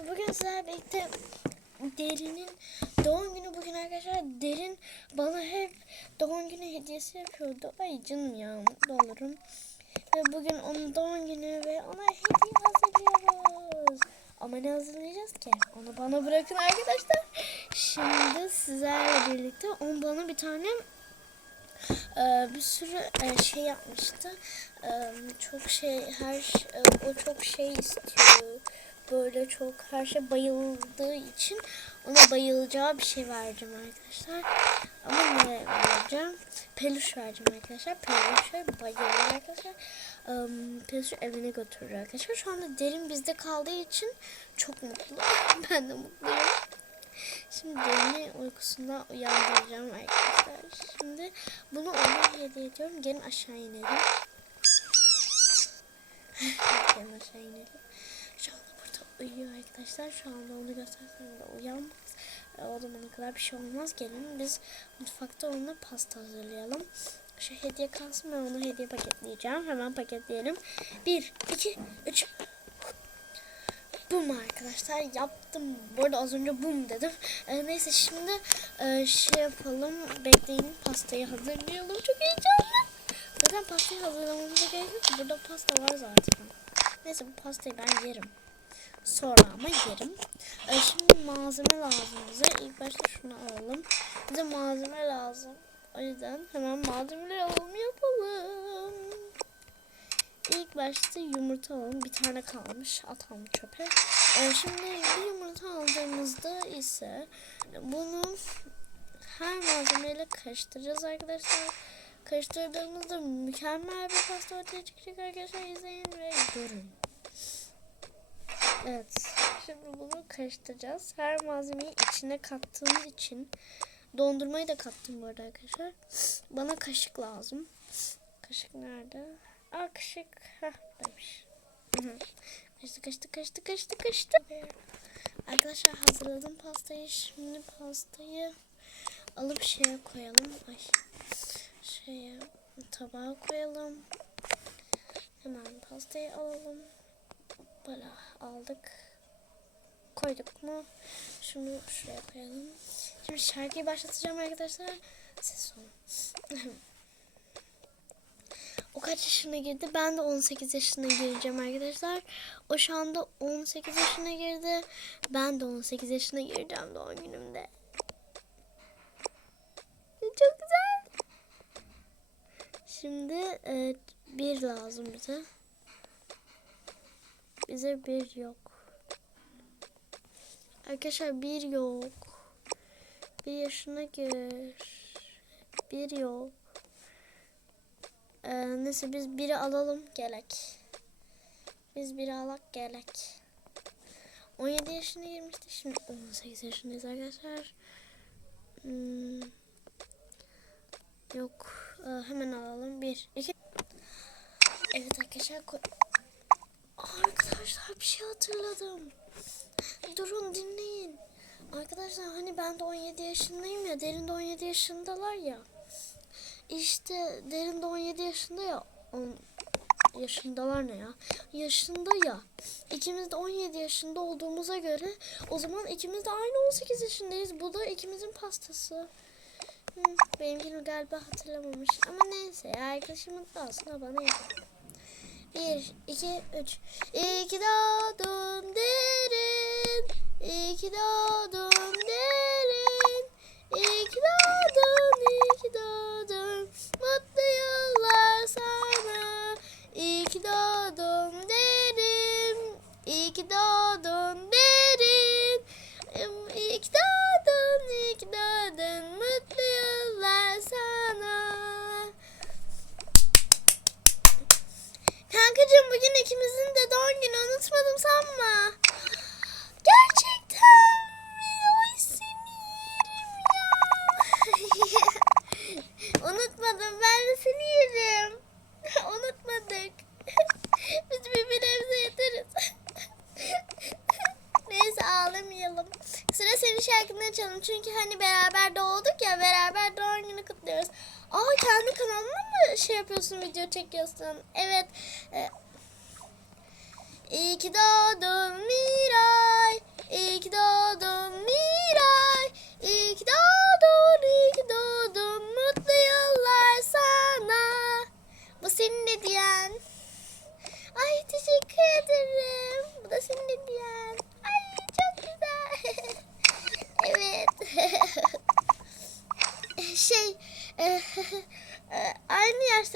arkadaşlar bugün sizlerle birlikte Derin'in doğum günü bugün arkadaşlar. Derin bana hep doğum günü hediyesi yapıyordu. Ay canım ya mutlu olurum. Ve bugün onun doğum günü ve ona hediye hazırlıyoruz. Ama ne hazırlayacağız ki? Onu bana bırakın arkadaşlar. Şimdi sizlerle birlikte on bana bir tane e, bir sürü e, şey yapmıştı. E, çok şey her e, o çok şey istiyor. Böyle çok her şey bayıldığı için ona bayılacağı bir şey vereceğim arkadaşlar. Ama ne vereceğim? Peluş vereceğim arkadaşlar. Peluşa bayılıyor arkadaşlar. Um, peluşu evine götürür arkadaşlar. Şu anda derin bizde kaldığı için çok mutlu. ben de mutluyum. Şimdi Derin'i uykusundan uyandıracağım arkadaşlar. Şimdi bunu ona hediye ediyorum. Gelin aşağı inelim. Gelin aşağı inelim. Uyuyor arkadaşlar. Şu anda onu göstersem de uyanmaz. E, O zamana kadar bir şey olmaz. Gelin biz mutfakta ona pasta hazırlayalım. Şu hediye kalsın ben onu hediye paketleyeceğim. Hemen paketleyelim. Bir, iki, üç. Bum arkadaşlar yaptım. Bu arada az önce bum dedim. E, neyse şimdi e, şey yapalım. Bekleyin pastayı hazırlayalım. Çok heyecanlı. Zaten pastayı hazırlamamıza gerek yok. Burada pasta var zaten. Neyse bu pastayı ben yerim. Sonra ama yerim. E, şimdi malzeme lazım bize. İlk başta şunu alalım. Bize malzeme lazım. O yüzden hemen malzemeleri alalım yapalım. İlk başta yumurta alalım. Bir tane kalmış. Atalım çöpe. E, şimdi bir yumurta aldığımızda ise bunu her malzemeyle karıştıracağız arkadaşlar. Karıştırdığımızda mükemmel bir pasta ortaya çıkacak arkadaşlar. izleyin ve görün. Evet. Şimdi bunu karıştıracağız. Her malzemeyi içine kattığımız için dondurmayı da kattım bu arada arkadaşlar. Bana kaşık lazım. Kaşık nerede? Aa kaşık. Heh buradaymış. Kaçtı kaçtı kaçtı kaçtı kaçtı. Arkadaşlar hazırladım pastayı. Şimdi pastayı alıp şeye koyalım. Ay. Şeye tabağa koyalım. Hemen pastayı alalım. Böyle aldık. Koyduk mu? Şunu şuraya koyalım. Şimdi şarkıyı başlatacağım arkadaşlar. Ses olun. O kaç yaşına girdi? Ben de 18 yaşına gireceğim arkadaşlar. O şu anda 18 yaşına girdi. Ben de 18 yaşına gireceğim doğum günümde. Çok güzel. Şimdi e, bir lazım bize. Bize bir yok. Arkadaşlar bir yok. Bir yaşına gir. Bir yok. Ee, neyse biz biri alalım gelek. Biz biri alak gelek. 17 yaşına girmişti. Şimdi 18 yaşındayız arkadaşlar. Hmm. Yok. Ee, hemen alalım. Bir, iki. Evet arkadaşlar. Arkadaşlar bir şey hatırladım. Durun dinleyin. Arkadaşlar hani ben de 17 yaşındayım ya. Derin de 17 yaşındalar ya. İşte derin de 17 yaşında ya. 10 yaşındalar ne ya? Yaşında ya. İkimiz de 17 yaşında olduğumuza göre o zaman ikimiz de aynı 18 yaşındayız. Bu da ikimizin pastası. Benimkini galiba hatırlamamış. Ama neyse ya arkadaşım mutlu olsun o bana yeter. Bir, iki, üç. İyi ki doğdun derin. İyi ki doğdun derin. İyi ki doğdun, iyi doğdun. musun video çekiyorsun? Evet. E, iyi ki doğdun Miray. İyi ki doğdun Miray. İyi ki doğdun, iyi ki doğdun. Mutlu yıllar sana. Bu senin hediyen. Ay teşekkür ederim. Bu da senin hediyen. Ay çok güzel. evet. şey... E,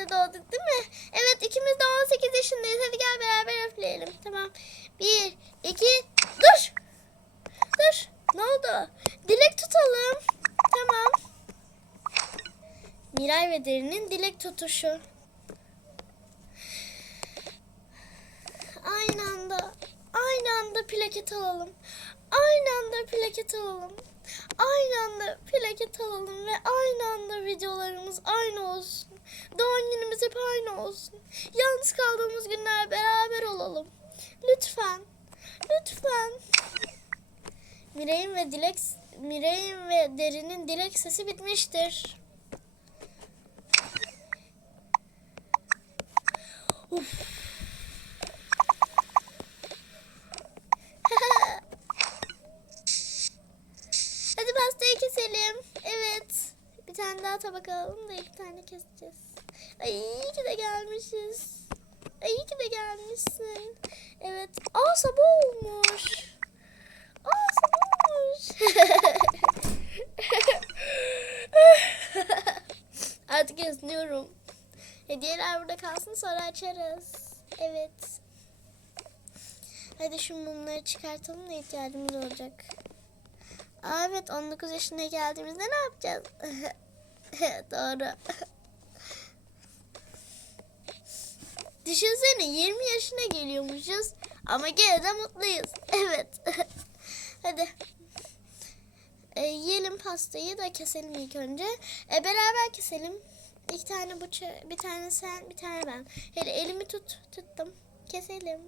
birlikte doğduk değil mi? Evet ikimiz de 18 yaşındayız. Hadi gel beraber üfleyelim. Tamam. Bir, iki, dur. Dur. Ne oldu? Dilek tutalım. Tamam. Miray ve Derin'in dilek tutuşu. Aynı anda, aynı anda plaket alalım. Aynı anda plaket alalım. Aynı anda plaket alalım ve aynı anda videolarımız aynı olsun. Doğum günümüz hep aynı olsun. Yalnız kaldığımız günler beraber olalım. Lütfen. Lütfen. Miray'ın ve Dilek Miray'ın ve Derin'in dilek sesi bitmiştir. Uf. Hadi pastayı keselim. Evet. Bir tane daha tabak alalım da keseceğiz. Ay iyi ki de gelmişiz. Ay iyi ki de gelmişsin. Evet. Aa sabah olmuş. Aa sabah olmuş. Artık esniyorum. Hediyeler burada kalsın sonra açarız. Evet. Hadi şu mumları çıkartalım da ihtiyacımız olacak. Aa, evet 19 yaşına geldiğimizde ne yapacağız? Doğru. Düşünsene 20 yaşına geliyormuşuz ama gene de mutluyuz. Evet. Hadi. E, yiyelim pastayı da keselim ilk önce. E, beraber keselim. İki tane bıçağı, bir tane sen, bir tane ben. Hadi elimi tut, tuttum. Keselim.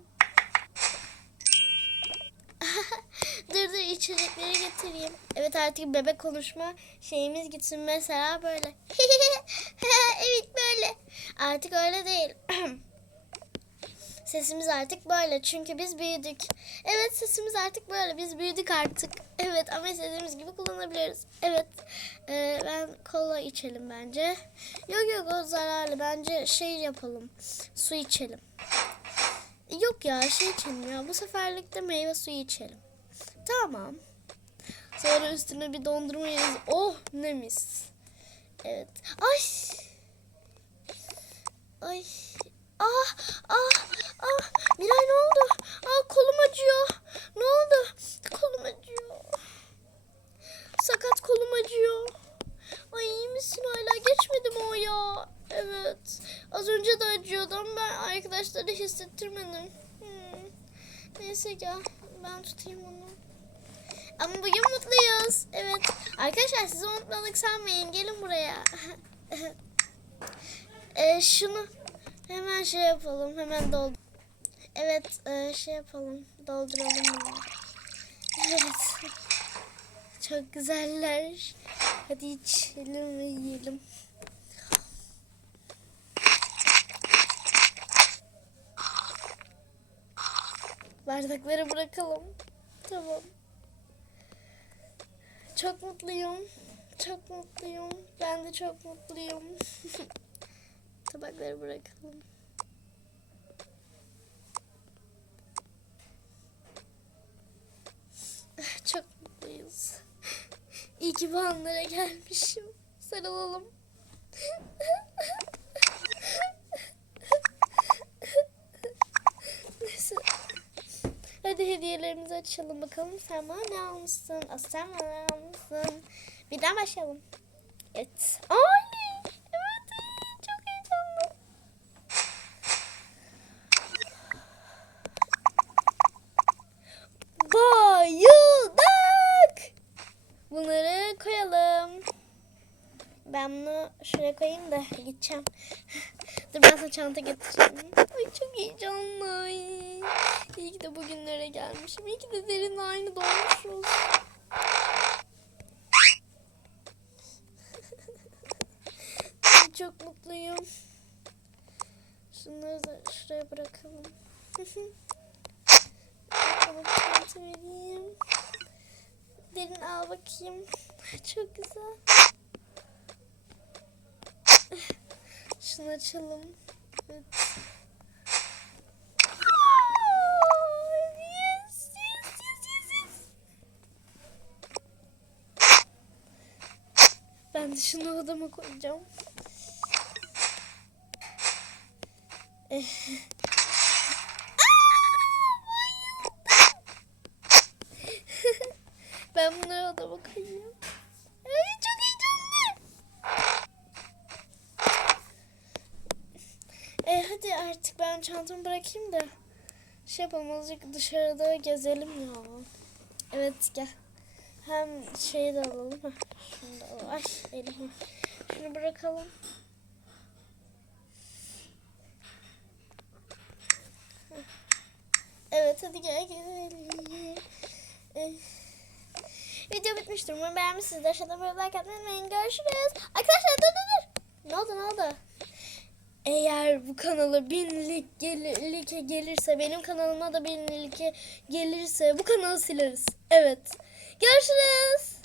dur dur içecekleri getireyim. Evet artık bebek konuşma şeyimiz gitsin mesela böyle. evet böyle. Artık öyle değil. Sesimiz artık böyle çünkü biz büyüdük. Evet sesimiz artık böyle biz büyüdük artık. Evet ama istediğimiz gibi kullanabiliyoruz. Evet e, ben kola içelim bence. Yok yok o zararlı bence şey yapalım. Su içelim. Yok ya şey içelim ya bu seferlik de meyve suyu içelim. Tamam. Sonra üstüne bir dondurma yeriz. Oh ne mis. Evet. Ay. Ay. Ah ah ah. Miray ne oldu? Ah kolum acıyor. Ne oldu? Kolum acıyor. Sakat kolum acıyor. Ay iyi misin hala? Geçmedi mi o ya? Evet. Az önce de acıyordu ama ben arkadaşlara hissettirmedim. Hmm. Neyse gel. Ben tutayım onu. Ama bugün mutluyuz. Evet. Arkadaşlar sizi unutmadık sanmayın. Gelin buraya. ee, şunu hemen şey yapalım. Hemen doldur. Evet e, şey yapalım. Dolduralım bunu. Evet. Çok güzeller. Hadi içelim ve yiyelim. Bardakları bırakalım. Tamam. Çok mutluyum. Çok mutluyum. Ben de çok mutluyum. Tabakları bırakalım. Çok mutluyuz. İyi ki bu anlara gelmişim. Sarılalım. Neyse. Hadi hediyelerimizi açalım bakalım. Sen bana ne almışsın? Aa, sen bana ne almışsın? Birden başlayalım. Evet. Ay! Evet. ay, Çok heyecanlı. Bayıldık. Bunları koyalım. Ben bunu şuraya koyayım da gideceğim. Dur ben sana çanta getireyim. Ay çok heyecanlı. Ay. İyi ki de bugünlere gelmişim. İyi ki de derin aynı doğmuşuz. Çok mutluyum. Şunları da şuraya bırakalım. Bakalım çanta vereyim. Derin al bakayım. Çok güzel. Şunu açalım. Ben de şunu odama koyacağım. Eh. ben bunlara odama koyayım. Ay çok heyecanlı. E hadi artık ben çantamı bırakayım da şey yapalım azıcık dışarıda gezelim ya. Evet gel. Hem şeyi de alalım. Heh, Şunu da. Ay elim. Şunu bırakalım. Evet hadi gel gidelim. Eh. Video bitmiştir. Umarım beğenmişsinizdir. Aşağıdan böyle like atmayı unutmayın. Görüşürüz. Arkadaşlar dur dur dur. Ne oldu ne oldu? Eğer bu kanala binlik gel gelirse benim kanalıma da binlik gelirse bu kanalı sileriz. Evet. Görüşürüz.